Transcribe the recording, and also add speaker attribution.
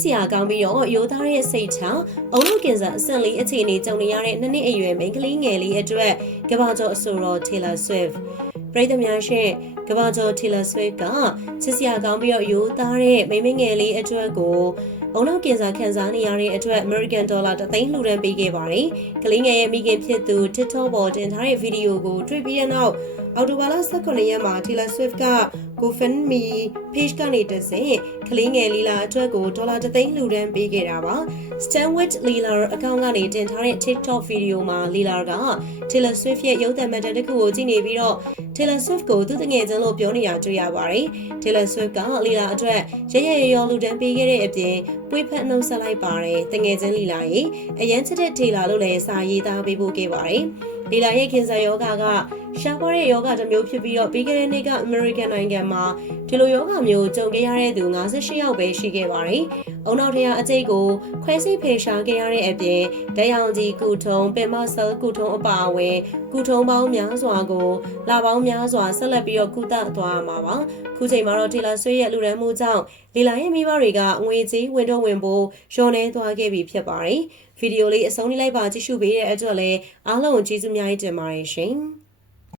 Speaker 1: ဆရာကောင်းပြီးတော့ရိုးသားတဲ့စိတ်ချအုံလို့ကင်ဆာအဆင့်လေးအခြေအနေကြုံနေရတဲ့နှစ်နှစ်အရွယ်မိန်းကလေးငယ်လေးအတွက်ကဘာကျော်အဆိုတော် Taylor Swift ပရိသတ်များရှင်ကဘာကျော် Taylor Swift ကချစ်စရာကောင်းပြီးတော့ရိုးသားတဲ့မိန်းမငယ်လေးအတွက်ကို အုံနောက်ကင်ဆာခံစားနေရတဲ့အတွက် American Dollar တသိန်းလှူဒန်းပေးခဲ့ပါတယ်။ကလေးငယ်ရဲ့မိခင်ဖြစ်သူ TikTok ပေါ်တင်ထားတဲ့ဗီဒီယိုကိုတွေ့ပြီးတဲ့နောက်အော်တိုဘာလ18ရက်မှာ Taylor Swift က GoFundMe page ကနေတဆင့်ကလေးငယ်လီလာအတွက်ကိုဒေါ်လာ3သိန်းလှူဒန်းပေးခဲ့တာပါ။ Stanwich Lila အကောင့်ကနေတင်ထားတဲ့ TikTok ဗီဒီယိုမှာ Lila က Taylor Swift ရဲ့ရုပ်သံမှတ်တမ်းတစ်ခုကိုကြည့်နေပြီးတော့ Taylor Swift ကိုသူ့တငယ်ချင်းလို့ပြောနေတာတွေ့ရပါတယ်။ Taylor Swift က Lila အတွက်ရရရရောလှူဒန်းပေးခဲ့တဲ့အပြင် ပွေးဖက်နှုတ်ဆက်လိုက်ပါတယ်။တငယ်ချင်း Lila ရေအရန်ချစ်တဲ့ Taylor လို့လည်းစာရေးသားပေးပို့ခဲ့ပါတယ်။လီလာရဲ့ခင်ဆာယောဂါက ရှားပွားတဲ့ယောဂတစ်မျိုးဖြစ်ပြီးတော့ပြီးခဲ့တဲ့နှစ်က American နိုင်ငံမှာဒီလိုယောဂမျိုးကြုံခဲ့ရတဲ့သူ58ယောက်ပဲရှိခဲ့ပါတယ်။အုံနောက်ထရအကျိတ်ကိုခွဲစိတ်ဖေရှားခဲ့ရတဲ့အပြင်ဓာတ်ရောင်ကြီးကုထုံပင်မဆဲလ်ကုထုံအပါအဝင်ကုထုံပေါင်းများစွာကိုလာပေါင်းများစွာဆက်လက်ပြီးတော့ကုသသွားမှာပါ။ခုချိန်မှာတော့ Taylor Swift ရဲ့လူရန်မှုကြောင့်လီလာရဲ့မိဘတွေကငွေကြေးဝင်တော့ဝင်ဖို့လျှော်နှဲသွားခဲ့ပြီဖြစ်ပါတယ်။ဗီဒီယိုလေးအဆုံးလေးလိုက်ပါကြည့်ရှုပေးတဲ့အတွက်လည်းအားလုံးကျေးဇူးများကြီးတင်ပါတယ်ရှင်။